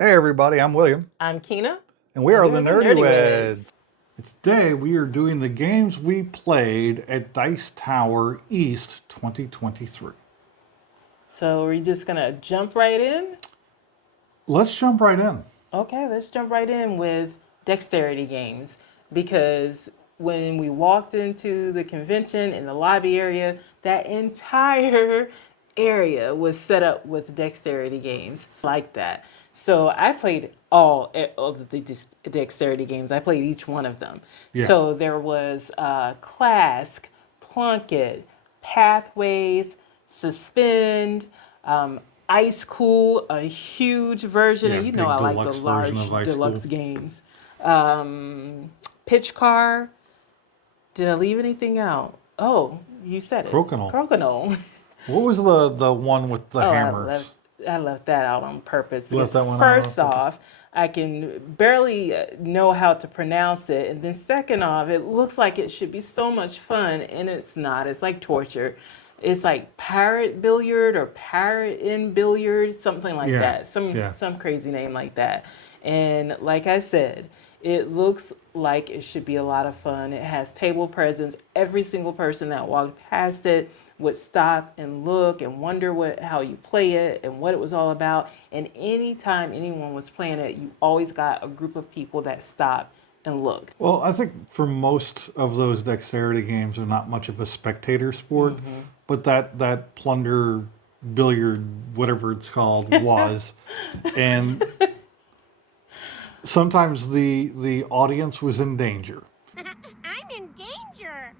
Hey everybody, I'm William, I'm Kina, and we and are we the are the Nerdy Nerdyweds. Weds. Today we are doing the games we played at Dice Tower East 2023. So we're just gonna jump right in. Let's jump right in. Okay, let's jump right in with dexterity games because when we walked into the convention in the lobby area, that entire area was set up with dexterity games like that. So I played all of the dexterity games. I played each one of them. Yeah, So there was Clask, Plunket, Pathways, Suspend, Ice Cool, a huge version, yeah, and you know big I like the deluxe version of large Ice deluxe School. games. Pitch Car. Did I leave anything out? Oh, you said it. Crokinole. Crokinole. What was the one with the Oh, hammers? I left that out on purpose You left because that one out on first purpose? off, I can barely know how to pronounce it, and then second off, it looks like it should be so much fun, and it's not. It's like torture. It's like parrot billiard or parrot in billiard, something like Yeah, that. Some yeah. some crazy name like that. And like I said, it looks like it should be a lot of fun. It has table presence. Every single person that walked past it would stop and look and wonder how you play it and what it was all about. And anytime anyone was playing it, you always got a group of people that stopped and looked. Well, I think for most of those dexterity games, they're not much of a spectator sport, but that plunder billiard, whatever it's called, was. And sometimes the audience was in danger. I'm in danger.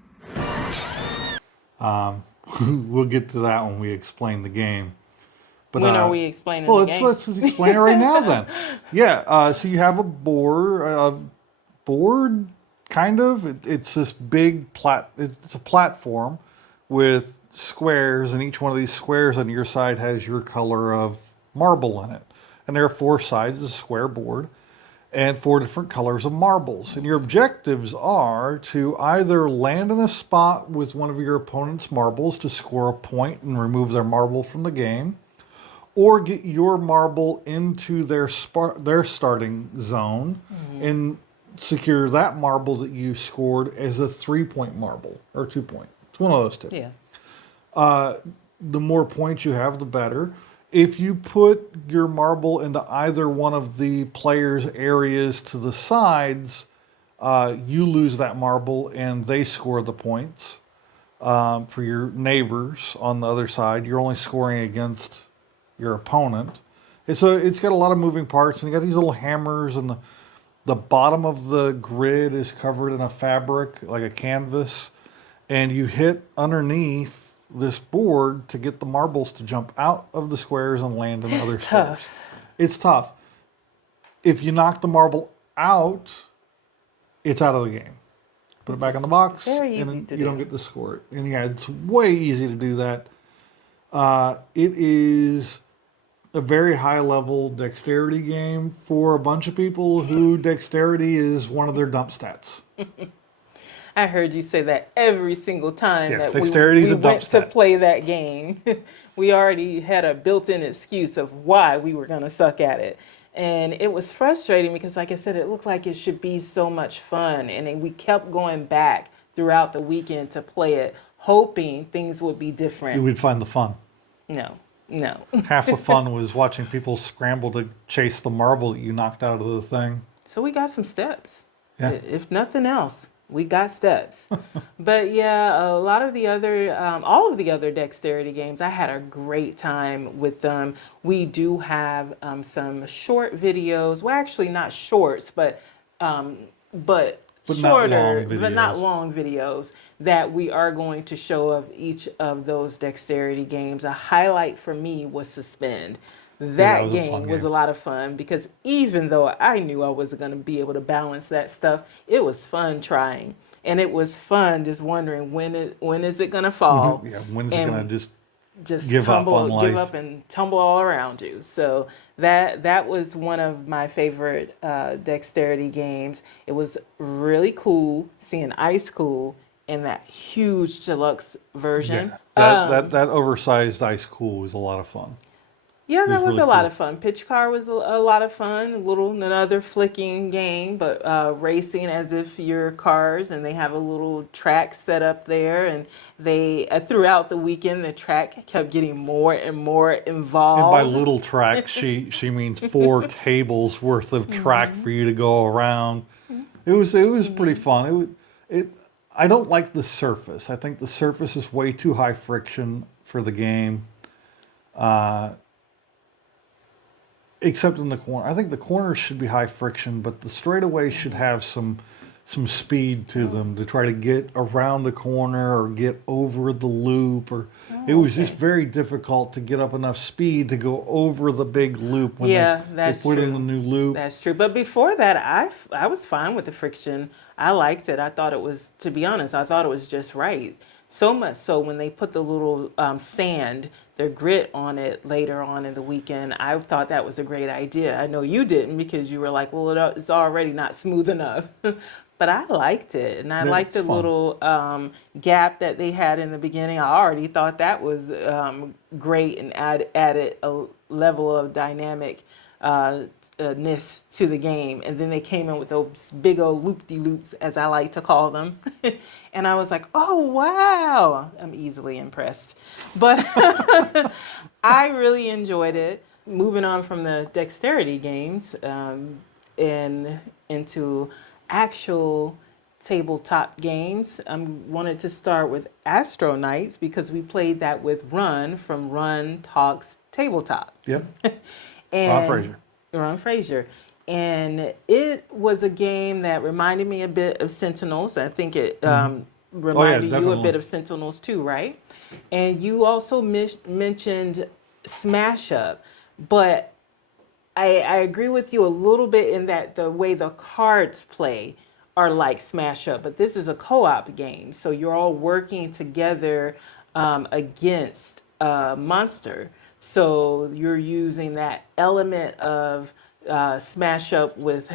We'll get to that when we explain the game. But When are we explaining well, the let's game? let's just explain it right now then. Yeah, so you have a board kind of. It's this big It's a platform with squares, and each one of these squares on your side has your color of marble in it. And there are four sides of the square board, and four different colors of marbles. And your objectives are to either land in a spot with one of your opponent's marbles to score a point and remove their marble from the game, or get your marble into their starting zone and secure that marble that you scored as a 3-point marble or 2-point. It's one of those two. Yeah. The more points you have, the better. If you put your marble into either one of the players' areas to the sides, you lose that marble and they score the points. For your neighbors on the other side, you're only scoring against your opponent. It's got a lot of moving parts, and you got these little hammers, and the bottom of the grid is covered in a fabric, like a canvas, and you hit underneath this board to get the marbles to jump out of the squares and land in other It's squares. tough. It's tough. If you knock the marble out, it's out of the game. Put it back in the box, Very and easy then to you don't do. get to score it. And yeah, it's way easy to do that. It is a very high level dexterity game for a bunch of people who dexterity is one of their dump stats. I heard you say that every single time Yeah, that dexterity is we a dump went to stat. play that game. We already had a built-in excuse of why we were going to suck at it. And it was frustrating because, like I said, it looked like it should be so much fun. And we kept going back throughout the weekend to play it, hoping things would be different. We'd find the fun. No, no. Half the fun was watching people scramble to chase the marble that you knocked out of the thing. So we got some steps. Yeah. If nothing else, we got steps. But yeah, a lot of the other, all of the other dexterity games, I had a great time with them. We do have some short videos. Well, actually, not shorts, but But not shorter, long but not videos. long videos that we are going to show of each of those dexterity games. A highlight for me was Suspend. Yeah, that That was a fun game was game. a lot of fun because even though I knew I wasn't going to be able to balance that stuff, it was fun trying. And it was fun just wondering when is it going to fall Yeah, when's it gonna and just give up on give life? up and tumble all around you. So that was one of my favorite dexterity games. It was really cool seeing Ice Cool in that huge deluxe version. Yeah, that oversized ice cool was a lot of fun. Yeah, It that was was really a lot cool. of fun. Pitch Car was a lot of fun. Another flicking game, but racing as if you're cars, and they have a little track set up there. And they throughout the weekend, the track kept getting more and more And by involved. little track, she means 4 tables worth of track for you to go around. It was pretty fun. It I don't like the surface. I think the surface is way too high friction for the game. Except in the corner. I think the corners should be high friction, but the straightaways should have some speed to them to try to get around the corner or get over the loop. Or it was just Okay. very difficult to get up enough speed to go over the big loop when Yeah, they that's put in the true. new loop. That's true. But before that, I was fine with the friction. I liked it. I thought it was, to be honest, I thought it was just right. So much so when they put the little sand, the grit on it later on in the weekend, I thought that was a great idea. I know you didn't because you were like, well, it's already not smooth enough. But I liked it, and I Yeah, liked it's the fun. little gap that they had in the beginning. I already thought that was great and added a level of dynamic ness to the game. And then they came in with those big old loop-de-loops, as I like to call them. And I was like, oh, wow. I'm easily impressed. But I really enjoyed it. Moving on from the dexterity games and into actual tabletop games, I wanted to start with Astro Knights because we played that with Run from Run Talks Tabletop. Yep. Ron And Fraser. Ron Fraser. And it was a game that reminded me a bit of Sentinels. I think it Oh yeah, reminded you a bit definitely. of Sentinels too, right? And you also mentioned Smash Up, but I agree with you a little bit in that the way the cards play are like Smash Up, but this is a co-op game, so you're all working together against a monster. So you're using that element of Smash Up with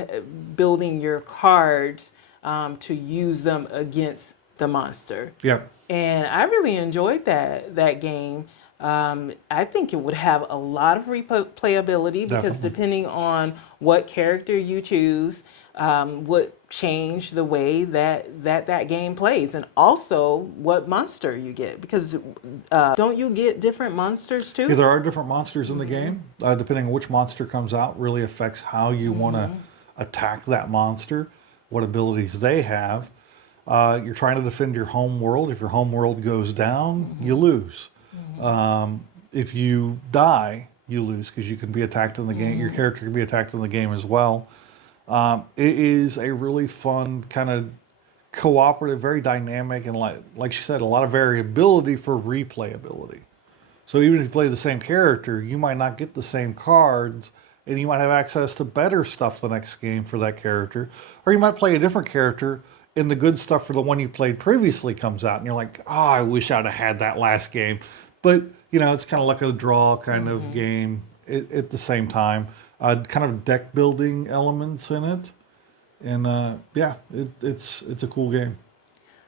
building your cards to use them against the monster. Yep. And I really enjoyed that game. I think it would have a lot of replayability because Definitely. depending on what character you choose, would change the way that game plays, and also what monster you get. Because don't you get different monsters Yeah, too? there are different monsters in the game. Depending on which monster comes out, really affects how you want to attack that monster, what abilities they have. You're trying to defend your home world. If your home world goes down, you lose. If you die, you lose because you can be attacked in the game. Your character can be attacked in the game as well. It is a really fun kind of cooperative, very dynamic, and like she said, a lot of variability for replayability. So even if you play the same character, you might not get the same cards, and you might have access to better stuff the next game for that character, or you might play a different character, and the good stuff for the one you played previously comes out, and you're like, oh, I wish I'd have had that last game. But it's kind of like a draw kind of game at the same time. Kind of deck building elements in it, and yeah, it's a cool game.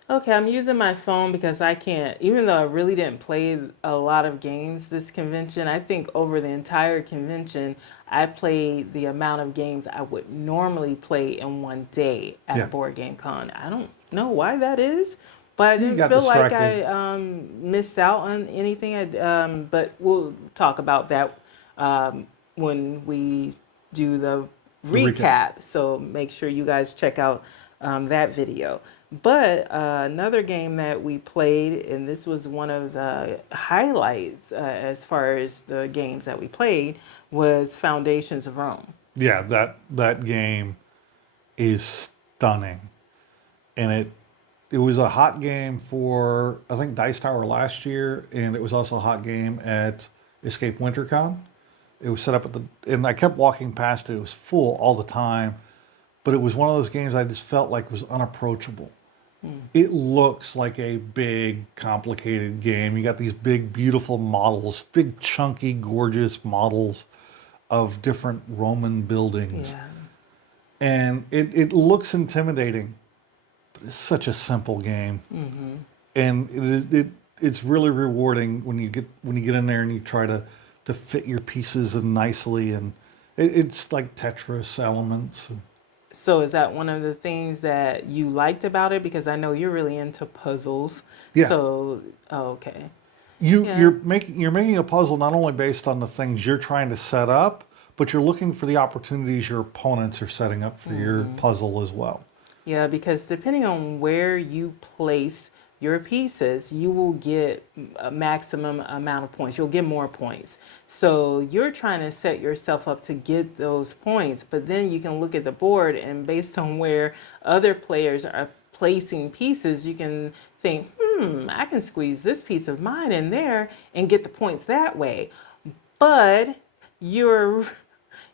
Okay, I'm using my phone because I can't, even though I really didn't play a lot of games this convention, I think over the entire convention, I played the amount of games I would normally play in one day at a Yeah, board game con. I don't know why that is, but I you didn't got feel like distracted. I missed out on anything. But we'll talk about that when we do the The recap. recap. So make sure you guys check out that video. But another game that we played, and this was one of the highlights as far as the games that we played, was Foundations of Rome. Yeah, that game is stunning, and it was a hot game for I think Dice Tower last year, and it was also a hot game at Escape WinterCon. It was set up and I kept walking past it. It was full all the time, but it was one of those games I just felt like was unapproachable. It looks like a big, complicated game. You got these big, beautiful models, big, chunky, gorgeous models of different Roman buildings. Yeah. And it looks intimidating, but it's such a simple game. And it's really rewarding when you get in there and you try to to fit your pieces in nicely, and it's like Tetris elements. So is that one of the things that you liked about it? Because I know you're really into puzzles. Yeah. So, oh, okay. You Yeah. you're making a puzzle not only based on the things you're trying to set up, but you're looking for the opportunities your opponents are setting up for your puzzle as well. Yeah, because depending on where you place your pieces, you will get a maximum amount of points. You'll get more points. So you're trying to set yourself up to get those points, but then you can look at the board and based on where other players are placing pieces, you can think, I can squeeze this piece of mine in there and get the points that way. But you're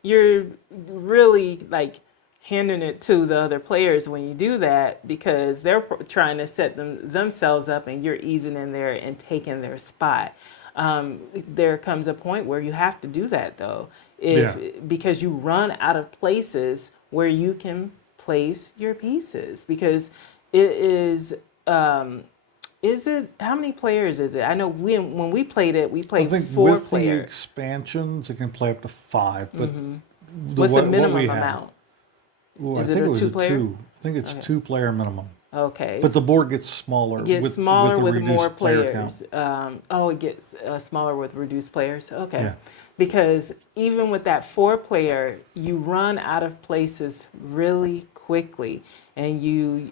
you're really like handing it to the other players when you do that because they're trying to set themselves up and you're easing in there and taking their spot. There comes a point where you have to do that though, because you run out of places where you can place your pieces because it is it how many players is it? I know when we played it, we I played think four with the players. expansions, it can play up to 5. But What's the what minimum we had- amount? Well, Is I it think a it was two-player? 2. I think it's 2-player minimum. Okay. But the board gets smaller. Gets smaller the with reduced more player count. players. It gets smaller with reduced players. Okay. Yeah. Because even with that 4-player, you run out of places really quickly. And you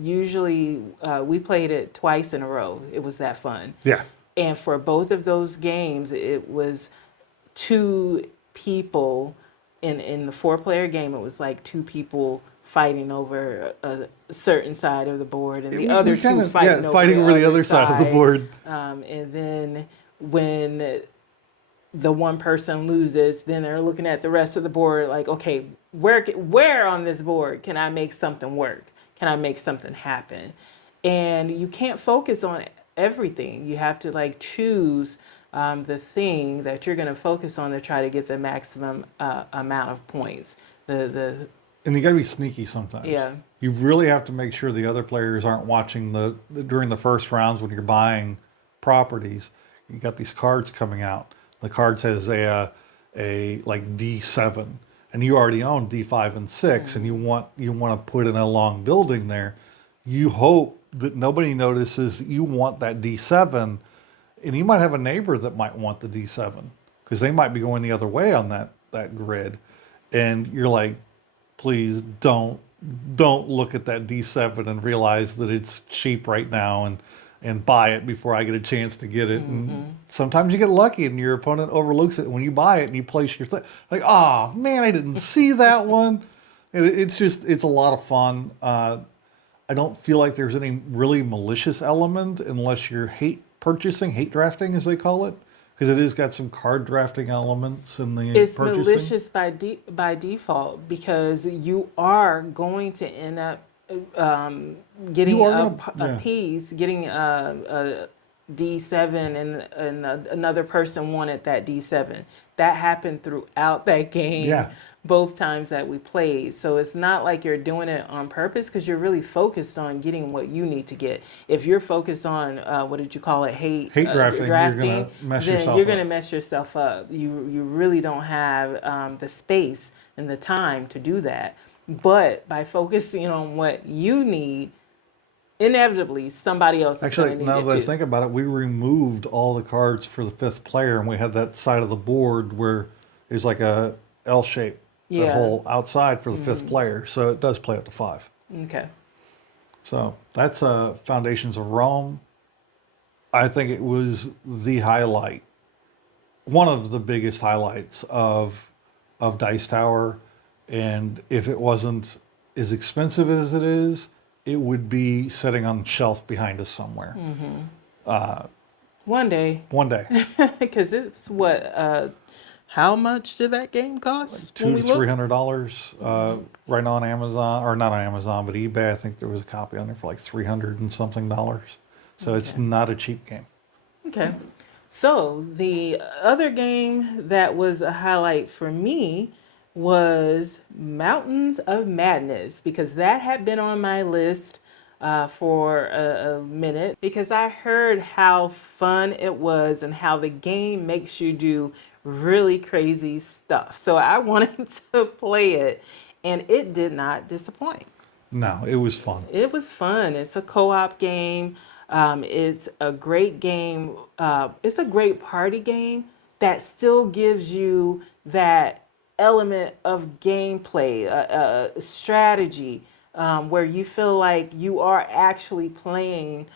usually, we played it twice in a row. It was that fun. Yeah. And for both of those games, it was 2 people. In the 4-player game, it was like 2 people fighting over a certain side of the board, and the other 2 fighting over the other side of the board. And then when the one person loses, then they're looking at the rest of the board like, okay, where on this board can I make something work? Can I make something happen? And you can't focus on everything. You have to like choose the thing that you're going to focus on to try to get the maximum amount of points. And you got to be sneaky sometimes. Yeah. You really have to make sure the other players aren't watching during the first rounds when you're buying properties. You got these cards coming out. The card says a like D7, and you already own D5 and 6, and you want to put in a long building there. You hope that nobody notices that you want that D7, and you might have a neighbor that might want the D7 because they might be going the other way on that grid, and you're like, please don't look at that D7 and realize that it's cheap right now and buy it before I get a chance to get it. And sometimes you get lucky and your opponent overlooks it when you buy it and you place your thing. Like, oh man, I didn't see that one. It's a lot of fun. I don't feel like there's any really malicious element unless you're hate drafting as they call it. Because it has got some card drafting elements in the it's purchasing. malicious by default because you are going to end up getting a piece, getting a D7, and another person wanted that D7. That happened throughout that game. Both times that we played. So it's not like you're doing it on purpose because you're really focused on getting what you need to get. If you're focused on, what did you call it? Hate drafting, you're going to mess then yourself you're up. going to mess yourself up. You really don't have the space and the time to do that. But by focusing on what you need, inevitably somebody else is going to need now it that I too. think about it, we removed all the cards for the 5th player, and we had that side of the board where it's like a L shape. Yeah. The whole outside for the 5th player, so it does play up to 5. Okay. So that's Foundations of Rome. I think it was the highlight, one of the biggest highlights of Dice Tower. And if it wasn't as expensive as it is, it would be sitting on the shelf behind us somewhere. One day. One day. Because it's what, how much did that game cost? $200 to $300 right on Amazon, or not on Amazon, but eBay. I think there was a copy on there for like $300 and something. So it's not a cheap game. Okay. So the other game that was a highlight for me was Mountains of Madness because that had been on my list for a minute because I heard how fun it was and how the game makes you do really crazy stuff. So I wanted to play it, and it did not disappoint. No, it was fun. It was fun. It's a co-op game. It's a great game. It's a great party game that still gives you that element of gameplay, strategy, where you feel like you are actually playing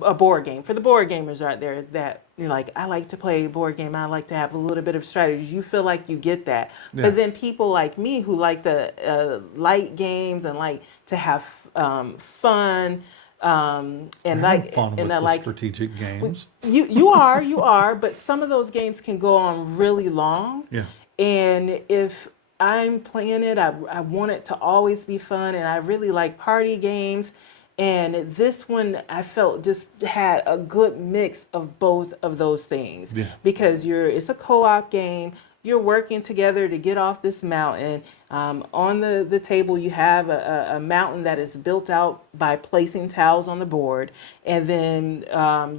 a board game. For the board gamers out there that you're like, I like to play a board game. I like to have a little bit of strategy. You feel like you get that. Yeah. But then people like me who like the light games and like to have fun, and like Fun with and the that like strategic games. you are, but some of those games can go on really long. Yeah. And if I'm playing it, I want it to always be fun, and I really like party games. And this one, I felt just had a good mix of both of those things. Yeah. Because it's a co-op game. You're working together to get off this mountain. On the table, you have a mountain that is built out by placing tiles on the board. And then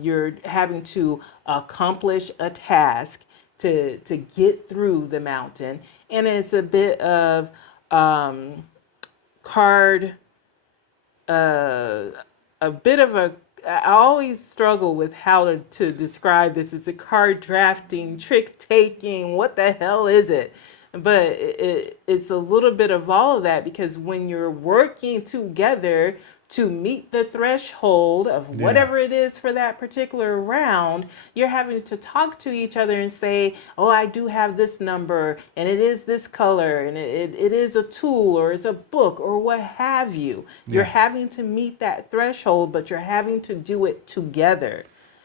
you're having to accomplish a task to get through the mountain. And it's a bit of card, a bit of a, I always struggle with how to describe this. It's a card drafting, trick taking, what the hell is it? But it's a little bit of all of that, because when you're working together to meet the threshold of whatever it is for that particular round, you're having to talk to each other and say, oh, I do have this number, and it is this color, and it is a tool, or it's a book, or what have you. You're having to meet that threshold, but you're having to do it together.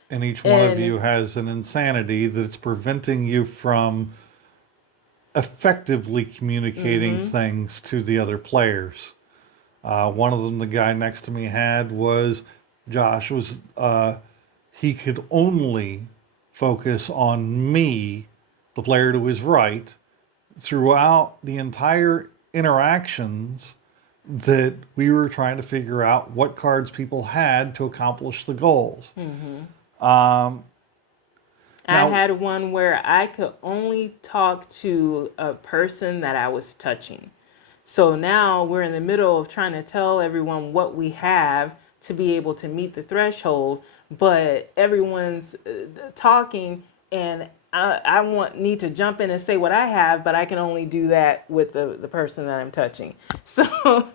And each one of you has an insanity that's preventing you from effectively communicating things to the other players. One of them, the guy next to me had was Josh was, he could only focus on me, the player to his right, throughout the entire interactions that we were trying to figure out what cards people had to accomplish the goals. I had one where I could only talk to a person that I was touching. So now we're in the middle of trying to tell everyone what we have to be able to meet the threshold, but everyone's talking, and I need to jump in and say what I have, but I can only do that with the person that I'm touching. So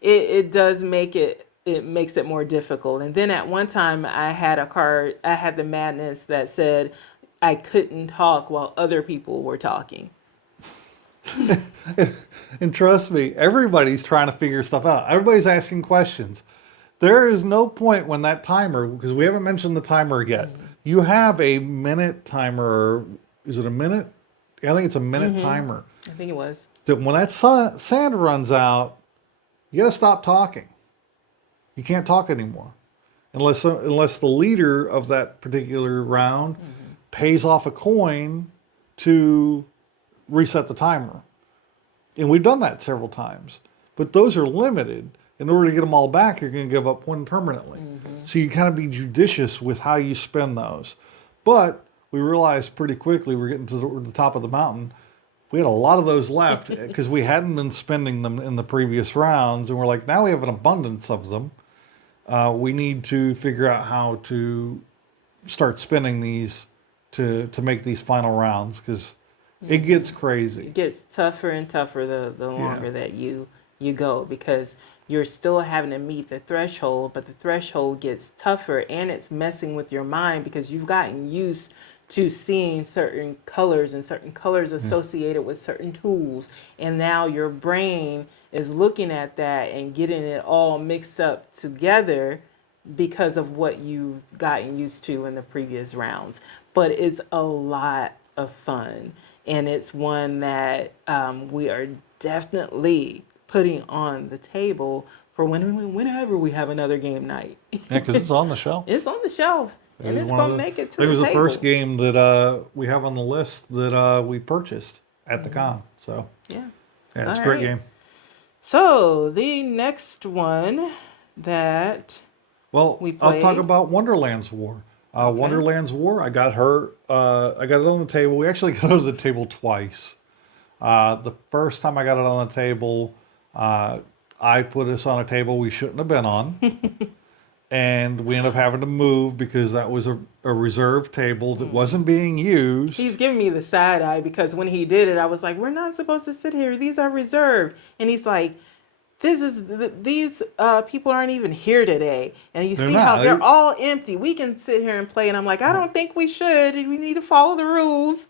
it does make it makes it more difficult. And then at one time I had the madness that said I couldn't talk while other people were talking. And trust me, everybody's trying to figure stuff out. Everybody's asking questions. There is no point when that timer, because we haven't mentioned the timer yet. You have a minute timer. Is it a minute? I think it's a minute timer. I think it was. That when that sand runs out, you got to stop talking. You can't talk anymore. Unless the leader of that particular round pays off a coin to reset the timer. And we've done that several times. But those are limited. In order to get them all back, you're going to give up one permanently. So you kind of be judicious with how you spend those. But we realized pretty quickly we're getting to the top of the mountain. We had a lot of those left because we hadn't been spending them in the previous rounds. And we're like, now we have an abundance of them. We need to figure out how to start spending these to make these final rounds, because it gets crazy. It gets tougher and tougher the longer that you go, because you're still having to meet the threshold, but the threshold gets tougher, and it's messing with your mind because you've gotten used to seeing certain colors and certain colors associated with certain tools, and now your brain is looking at that and getting it all mixed up together because of what you've gotten used to in the previous rounds. But it's a lot of fun, and it's one that we are definitely putting on the table for whenever we have another game night. Yeah, because it's on the shelf. It's on the shelf, and it's going to make it to the table. It was the first game that we have on the list that we purchased at the con. So yeah, it's a great game. So the next one that Well, we I'll talk played. about Wonderland's War. Wonderland's War. I got her. I got it on the table. We actually got it on the table twice. The first time I got it on the table, I put us on a table we shouldn't have been on, and we ended up having to move because that was a reserved table that wasn't being used. He's giving me the side eye because when he did it, I was like, "We're not supposed to sit here. These are reserved." And he's like, these people aren't even here today, and you They're see how not. they're all empty. We can sit here and play." And I'm like, "I don't think we should. We need to follow the rules."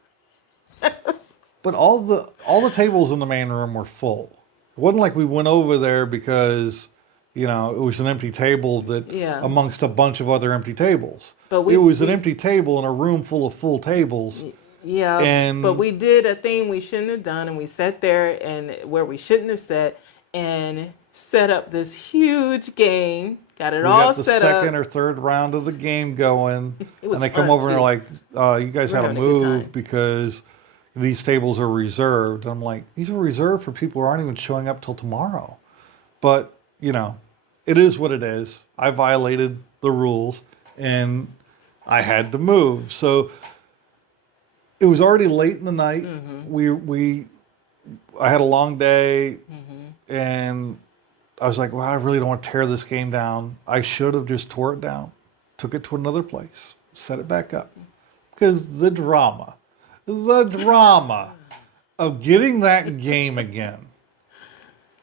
But all the tables in the main room were full. It wasn't like we went over there because, it was an empty table that Yeah. amongst a bunch of other empty tables. But it was an empty table in a room full of full tables. Yeah, And but we did a thing we shouldn't have done, and we sat there and where we shouldn't have sat and set up this huge game. Got it we all got the set up. second or third round of the game going, It was and they come fun, over and too. they're like, "You guys We're had to having a good move time. because these tables are reserved." I'm like, "These are reserved for people who aren't even showing up till tomorrow." But it is what it is. I violated the rules, and I had to move. So it was already late in the night. I had a long day, and I was like, "Well, I really don't want to tear this game down. I should have just tore it down, took it to another place, set it back up." Because the drama of getting that game again.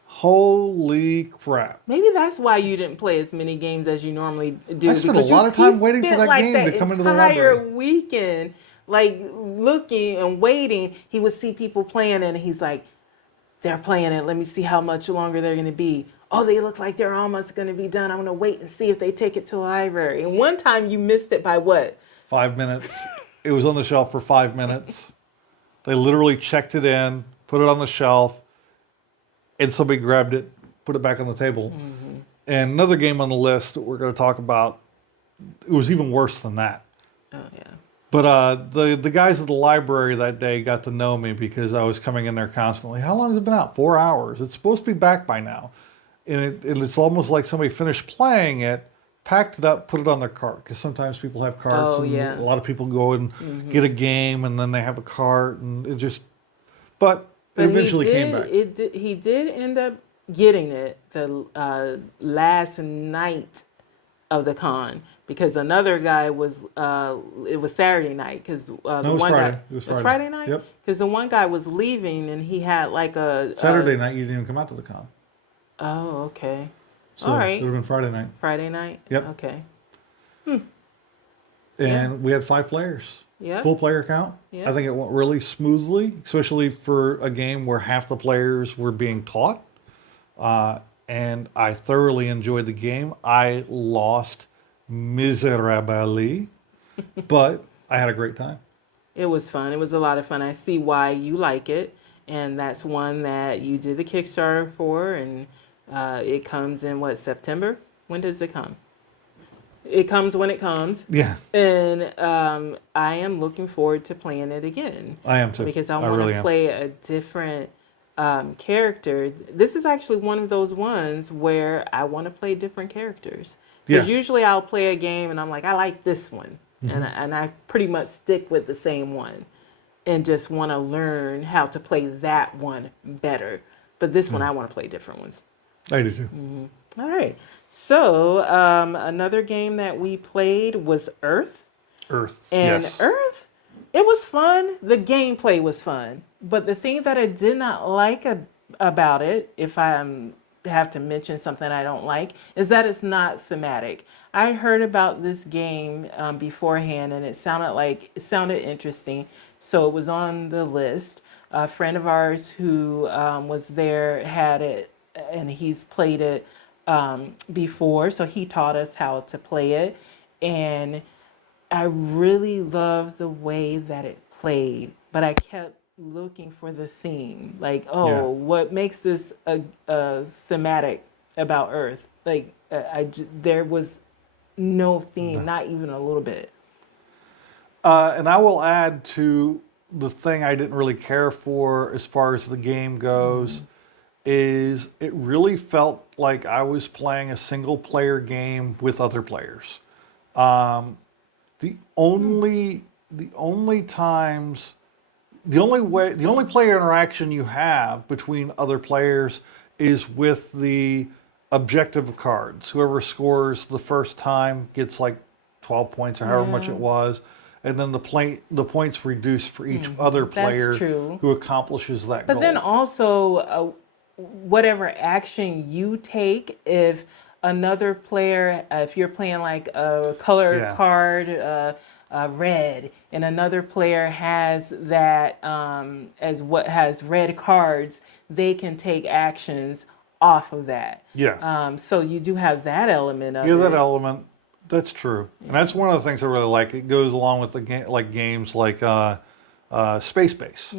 Holy crap. Maybe that's why you didn't play as many games as you normally do. I spent a because lot of time he waiting for spent, that like, game to come into the entire library. weekend, like looking and waiting. He would see people playing, and he's like, "They're playing it. Let me see how much longer they're going to be. Oh, they look like they're almost going to be done. I'm going to wait and see if they take it to the library." And one time you missed it by what? 5 minutes. It was on the shelf for 5 minutes. They literally checked it in, put it on the shelf, and somebody grabbed it, put it back on the table. And another game on the list that we're going to talk about, it was even worse than that. Oh, yeah. But the guys at the library that day got to know me because I was coming in there constantly. "How long has it been out?" 4 hours. It's supposed to be back by now. And it's almost like somebody finished playing it, packed it up, put it on their cart. Because sometimes people have carts, Oh, and yeah. a lot of people go and get a game, and then they have a cart, and it just... But it eventually came back. He did end up getting it the last night of the con, because another guy was it was Saturday night, because No, the it was one Friday. guy It was it's Friday. Friday night. Yep. Because the one guy was leaving and he had like a Saturday night, you didn't even come out to the con. Oh, okay. So All it right. would have been Friday night. Friday night. Yep. Okay. And we had 5 players. Yeah. Full player count. Yeah. I think it went really smoothly, especially for a game where half the players were being taught. And I thoroughly enjoyed the game. I lost miserably, but I had a great time. It was fun. It was a lot of fun. I see why you like it, and that's one that you did the Kickstarter for, and it comes in September? When does it come? It comes when it comes. Yeah, And I am looking forward to playing it again. I am too. Because I want really to am. play a different character. This is actually one of those ones where I want to play different characters. Because Yeah. usually I'll play a game and I'm like, I like this one. And I pretty much stick with the same one and just want to learn how to play that one better. But this one, I want to play different ones. I do too. All right. So another game that we played was Earth. Earth. And yes. Earth, it was fun. The gameplay was fun. But the things that I did not like about it, if I have to mention something I don't like, is that it's not thematic. I heard about this game beforehand, and it sounded interesting. So it was on the list. A friend of ours who was there had it, and he's played it before. So he taught us how to play it. And I really loved the way that it played, but I kept looking for the theme. Like, Yeah. what makes this a thematic about Earth? Like, there was no theme, not even a little bit. And I will add to the thing I didn't really care for as far as the game goes. is it really felt like I was playing a single player game with other players. The only times, the only player interaction you have between other players is with the objective cards. Whoever scores the first time gets like 12 points or however much Yeah. it was. And then the points reduced for each other That's player true. who accomplishes that But goal. then also, whatever action you take, if another player, if you're playing like a color Yeah. card, red, and another player has that as what has red cards, they can take actions off of that. Yeah. So you do have that element of Yeah, it. that element. That's true, and that's one of the things I really like. It goes along with the game, like games like Space Base,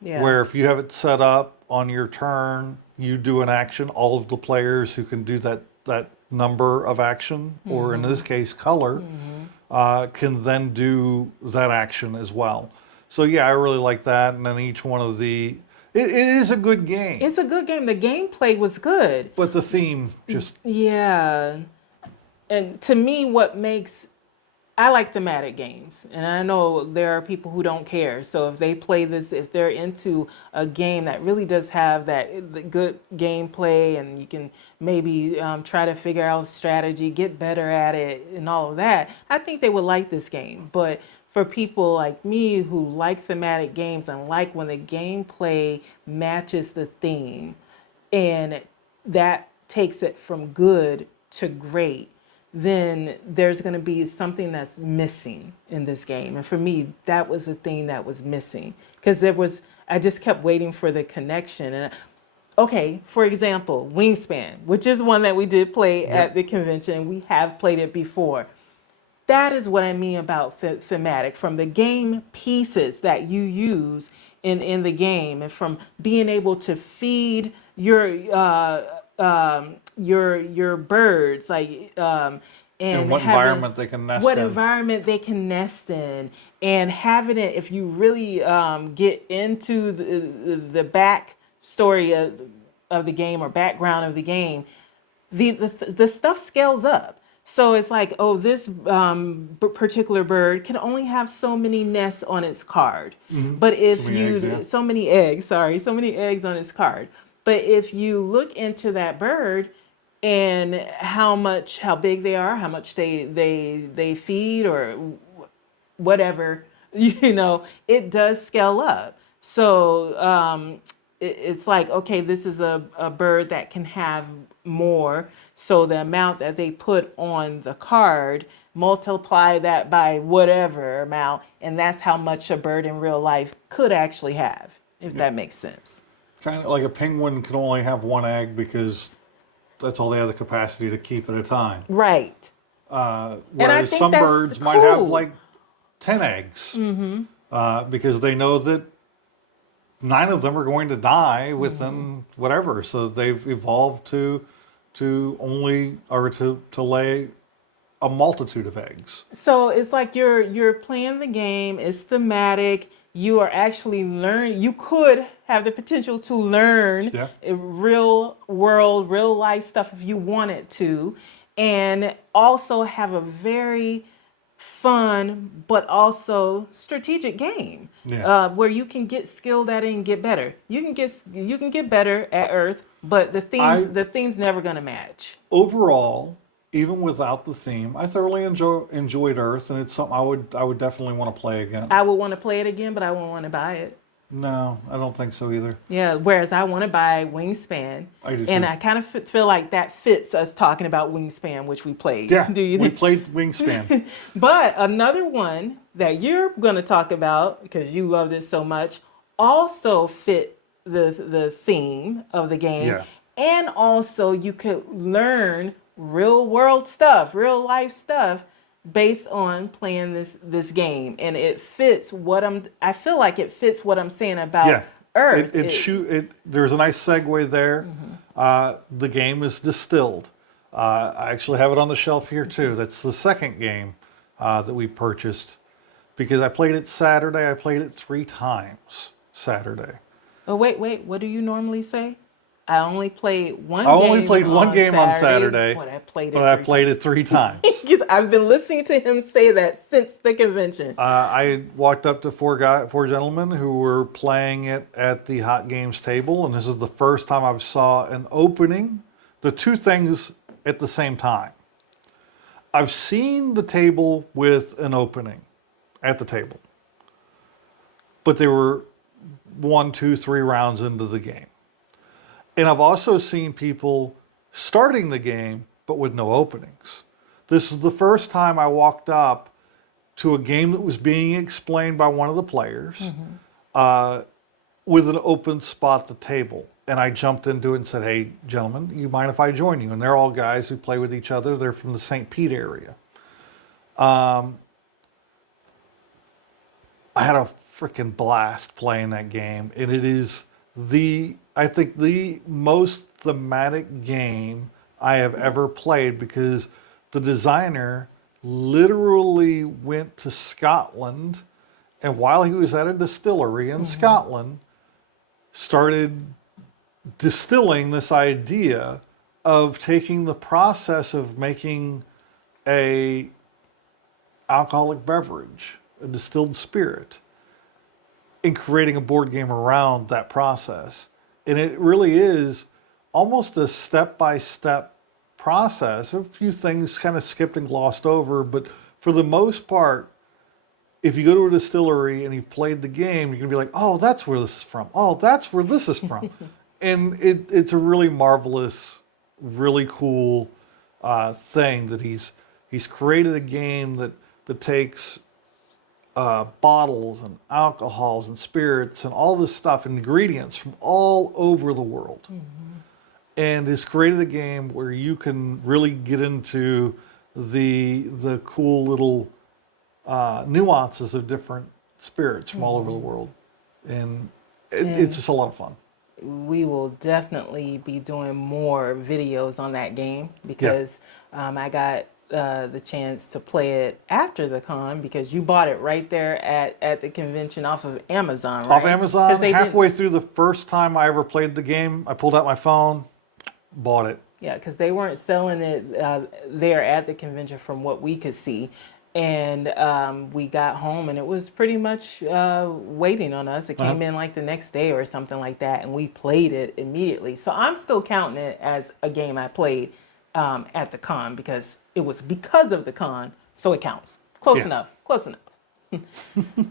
Yeah. where if you have it set up on your turn, you do an action. All of the players who can do that number of action, or in this case, color, can then do that action as well. So yeah, I really like that. And then each one of it is a good game, It's a good game. The gameplay was good. but the theme just Yeah. And to me, I like thematic games, and I know there are people who don't care. So if they play this, if they're into a game that really does have the good gameplay, and you can maybe try to figure out strategy, get better at it, and all of that, I think they would like this game. But for people like me who like thematic games and like when the gameplay matches the theme, and that takes it from good to great, then there's going to be something that's missing in this game. And for me, that was the thing that was missing, because I just kept waiting for the connection. And okay, for example, Wingspan, which is one that we did play at the convention. We have played it before. That is what I mean about thematic, from the game pieces that you use in the game, and from being able to feed your birds, like and what having environment they can nest what in. environment they can nest in, and having it, if you really get into the back story of the game, or background of the game, the stuff scales up. So it's like, oh, this particular bird can only have so many nests on its card. But if many eggs, yeah. so many eggs, sorry, so many eggs on its card. But if you look into that bird and how big they are, how much they feed, or whatever, it does scale up. So it's like, okay, this is a bird that can have more. So the amount that they put on the card, multiply that by whatever amount, and that's how much a bird in real life could actually have, if that makes sense. Kind of like a penguin can only have one egg because that's all they have the capacity to keep at a time. Right. Whereas think some that's birds might have cool. like 10 eggs because they know that 9 of them are going to die within whatever. So they've evolved to only, or to lay a multitude of eggs. So it's like you're playing the game, it's thematic, you are actually learning. You could have the potential to learn real world, real life stuff if you wanted to, and also have a very fun but also strategic game where you can get skilled at it and get better. You can get better at Earth, but the theme's never gonna match. Overall, even without the theme, I thoroughly enjoyed Earth, and it's something I would definitely want to play again. I would want to play it again, but I won't want to buy it. No, I don't think so either. Yeah, whereas I want to buy Wingspan. I do too. And I kind of feel like that fits us talking about Wingspan, which we played. Yeah, Do you we think? played Wingspan. But another one that you're going to talk about, because you loved it so much, also fit the theme of the game. Yeah. And also you could learn real world stuff, real life stuff, based on playing this game, and it fits I feel like it fits what I'm saying about Earth. There's a nice segue there. The game is distilled. I actually have it on the shelf here too. That's the second game that we purchased, because I played it Saturday. I played it 3 times Saturday. Oh, wait, what do you normally say? I only played one I game. only played one game on Saturday, But I played it. but I played it 3 times. I've been listening to him say that since the convention. I walked up to four gentlemen who were playing it at the Hot Games table, and this is the first time I've saw an opening, the two things at the same time. I've seen the table with an opening at the table, but they were 1, 2, 3 rounds into the game. And I've also seen people starting the game, but with no openings. This is the first time I walked up to a game that was being explained by one of the players with an open spot at the table. And I jumped into it and said, hey, gentlemen, you mind if I join you? And they're all guys who play with each other. They're from the St. Pete area. I had a freaking blast playing that game. And it is I think the most thematic game I have ever played, because the designer literally went to Scotland, and while he was at a distillery in Scotland, started distilling this idea of taking the process of making a alcoholic beverage, a distilled spirit, and creating a board game around that process. And it really is almost a step-by-step process. A few things kind of skipped and glossed over, but for the most part, if you go to a distillery and you've played the game, you're gonna be like, oh, that's where this is from. Oh, that's where this is from. And it's a really marvelous, really cool thing that he's created a game that takes bottles and alcohols and spirits and all this stuff, ingredients from all over the world, and has created a game where you can really get into the cool little nuances of different spirits from all over the world, and it's just a lot of fun. We will definitely be doing more videos on that game, because I got the chance to play it after the con, because you bought it right there at the convention off of Amazon, right? Off Amazon, halfway through the first time I ever played the game, I pulled out my phone, bought it. Yeah, because they weren't selling it there at the convention from what we could see. And we got home and it was pretty much waiting on us. It came in like the next day or something like that, and we played it immediately. So I'm still counting it as a game I played at the con, because it was because of the con, so it counts. Close enough.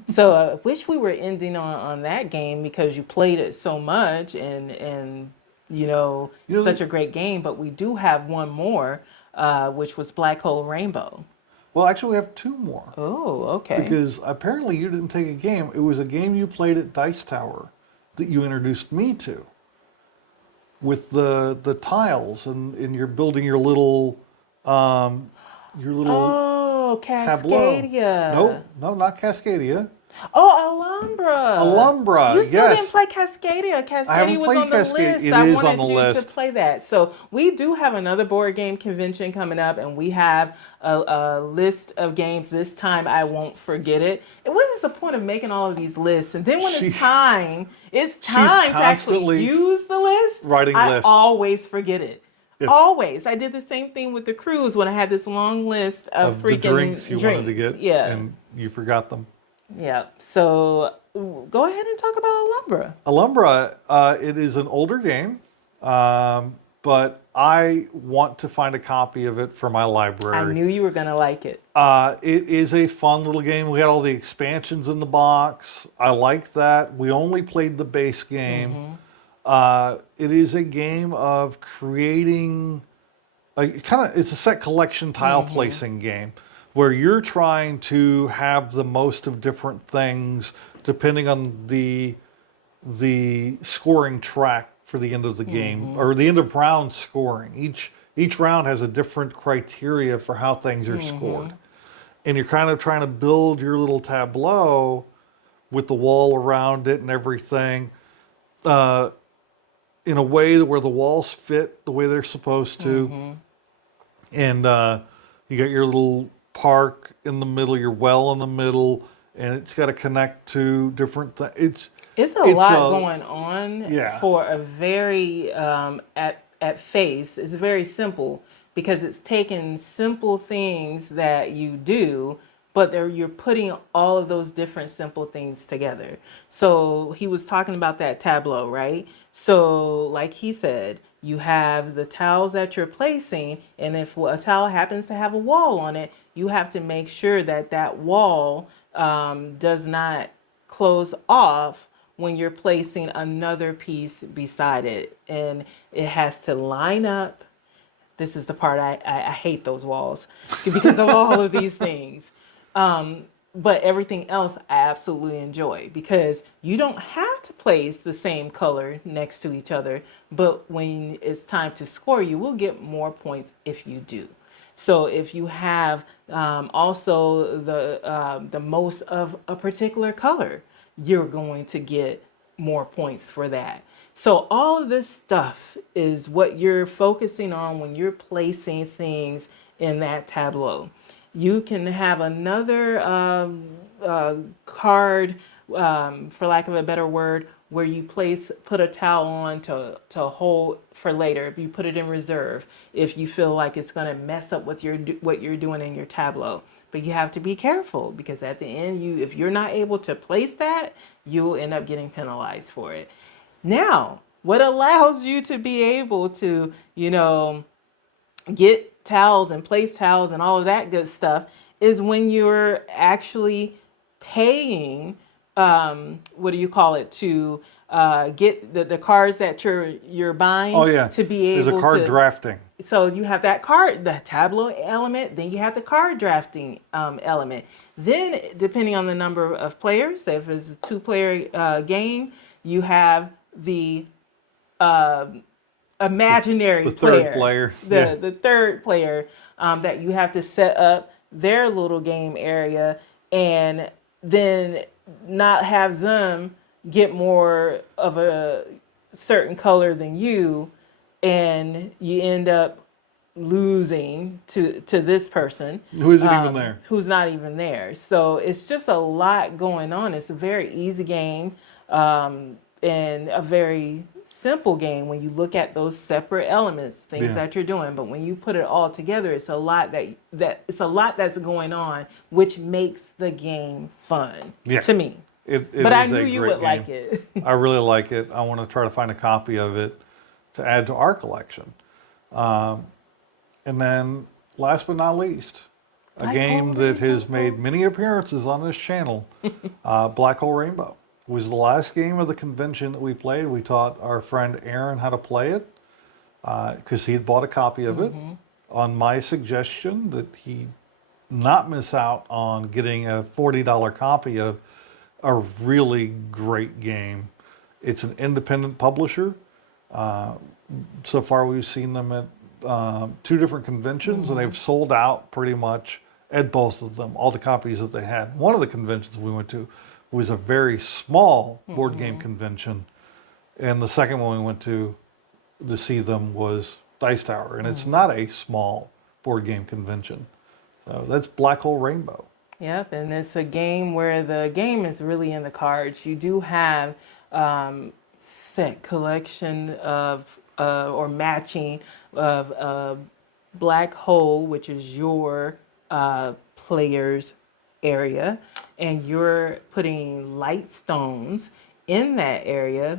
So I wish we were ending on that game, because you played it so much and such a great game. But we do have one more, which was Black Hole Rainbow. Well, actually, we have 2 more. Oh, okay. Because apparently you didn't take a game. It was a game you played at Dice Tower that you introduced me to, with the tiles, and you're building your little Oh, tableau. Cascadia. No, not Cascadia. Oh, Alhambra. Alhambra, You still yes. didn't play Cascadia. Cascadia was played on the Cascadia. list. It I is wanted on the you list. to play that. So we do have another board game convention coming up, and we have a list of games. This time I won't forget it. And what is the point of making all of these lists? And then when it's time to actually constantly use the list, writing lists. I always forget it. Yeah. Always. I did the same thing with the cruise when I had this long list of freaking the drinks you wanted to get, Yeah. and you forgot them. Yeah. So go ahead and talk about Alhambra. Alhambra, it is an older game, but I want to find a copy of it for my library. I knew you were going to like it. It is a fun little game. We had all the expansions in the box. I like that. We only played the base game. It is a game of creating it's a set collection tile placing game, where you're trying to have the most of different things depending on the scoring track for the end of the game, or the end of round scoring. Each round has a different criteria for how things are scored. And you're kind of trying to build your little tableau with the wall around it and everything in a way where the walls fit the way they're supposed to. And you got your little park in the middle, your well in the middle, and it's got to connect to different things. It's a It's lot going on yeah. for a very at face. It's very simple because it's taking simple things that you do, but you're putting all of those different simple things together. So he was talking about that tableau, right? So like he said, you have the tiles that you're placing, and if a tile happens to have a wall on it, you have to make sure that that wall does not close off when you're placing another piece beside it, and it has to line up. This is the part I hate those walls because of all of these things. But everything else I absolutely enjoy because you don't have to place the same color next to each other, but when it's time to score, you will get more points if you do. So if you have also the most of a particular color, you're going to get more points for that. So all of this stuff is what you're focusing on when you're placing things in that tableau. You can have another card, for lack of a better word, where you put a towel on to hold for later. If you put it in reserve, if you feel like it's going to mess up with what you're doing in your tableau. But you have to be careful because at the end, if you're not able to place that, you'll end up getting penalized for it. Now, what allows you to be able to, get towels and place towels and all of that good stuff is when you're actually paying, what do you call it, to get the cards that you're buying. Oh yeah. To be able There's a card to drafting. So you have that card, the tableau element, then you have the card drafting element. Then, depending on the number of players, if it's a two-player game, you have the imaginary The third player. the third player that you have to set up their little game area, and then not have them get more of a certain color than you, and you end up losing to this person Who isn't even there. who's not even there. So it's just a lot going on. It's a very easy game, and a very simple game when you look at those separate elements, things Yeah. that you're doing. But when you put it all together, it's a lot it's a lot that's going on, which makes the game fun Yeah. to me. It But I is knew a you great would like game. it. I really like it. I want to try to find a copy of it to add to our collection. And then, last but not least, a Black game Hole that has Rainbow. made many appearances on this channel, Black Hole Rainbow. It was the last game of the convention that we played. We taught our friend Aaron how to play it because he had bought a copy of it on my suggestion that he not miss out on getting a $40 copy of a really great game. It's an independent publisher. So far, we've seen them at 2 different conventions, and they've sold out pretty much at both of them, all the copies that they had. One of the conventions we went to was a very small board game convention, and the second one we went to see them was Dice Tower, and it's not a small board game convention. So that's Black Hole Rainbow. Yep, and it's a game where the game is really in the cards. You do have set collection of or matching of black hole, which is your player's area, and you're putting light stones in that area.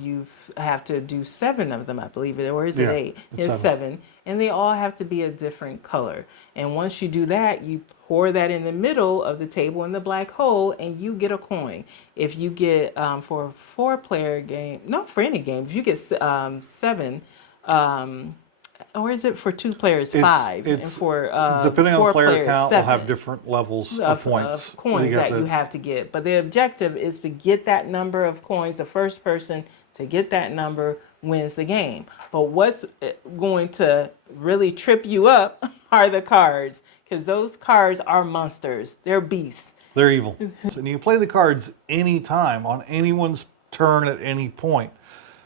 You have to do 7 of them, I believe, or is it Yeah, 8? it's It's 7, and they all have to be a different color. And once you do that, you pour that in the middle of the table in the black hole, and you get a coin. If you get for a 4-player game, not for any game, if you get 7. Or is it for 2 players 5, and for depending on 4 player players count, 7 we'll have different levels of points. of coins that you have to get. But the objective is to get that number of coins. The first person to get that number wins the game. But what's going to really trip you up are the cards, because those cards are monsters. They're beasts. They're evil. And you can play the cards anytime on anyone's turn at any point.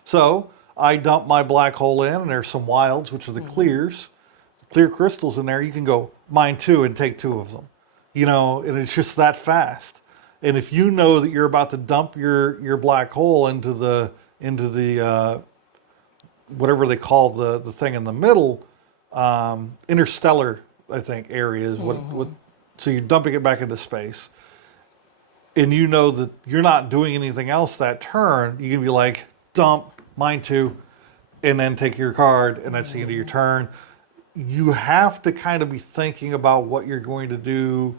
So I dump my black hole in, and there's some wilds, which are the clears. The clear crystals in there, you can go mine 2 and take 2 of them. And it's just that fast. And if you know that you're about to dump your black hole into the whatever they call the thing in the middle, interstellar, I think, area is what. So you're dumping it back into space, and you know that you're not doing anything else that turn. You can be like, dump, mine too, and then take your card, and that's the end of your turn. You have to kind of be thinking about what you're going to do,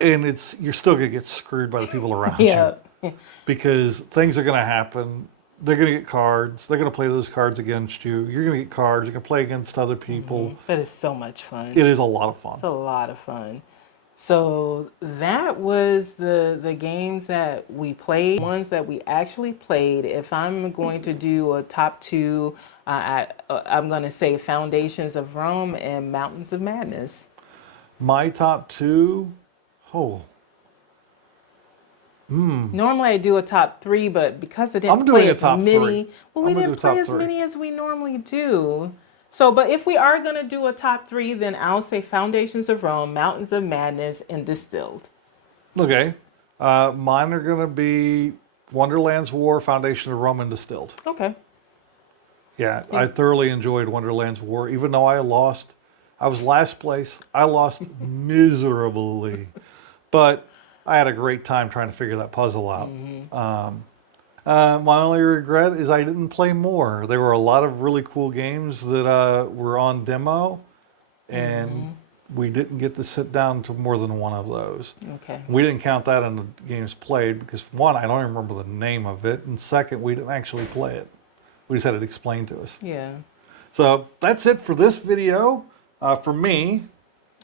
and you're still going to get screwed by the people around Yeah. you, because things are going to happen. They're going to get cards. They're going to play those cards against you. You're going to get cards. You can play against other people. But it's so much fun. It is a lot of fun. It's a lot of fun. So that was the games that we played, ones that we actually played. If I'm going to do a top two, I'm going to say Foundations of Rome and Mountains of Madness. My top two, Normally I do a top three, but because I didn't I'm doing play a as top many, three. well, we I'm gonna didn't do a play top as three. many as we normally do. So, but if we are going to do a top three, then I'll say Foundations of Rome, Mountains of Madness, and Distilled. Okay. Mine are going to be Wonderland's War, Foundation of Rome, and Distilled. Okay. Yeah, I thoroughly enjoyed Wonderland's War, even though I lost. I was last place. I lost miserably, but I had a great time trying to figure that puzzle out. My only regret is I didn't play more. There were a lot of really cool games that were on demo, and we didn't get to sit down to more than one of those. Okay. We didn't count that in the games played because, one, I don't even remember the name of it, and second, we didn't actually play it. We just had it explained to us. Yeah. So that's it for this video. For me,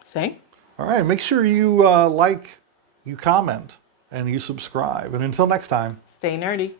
Same. all right, make sure you like, you comment, and you subscribe. And until next time. Stay nerdy.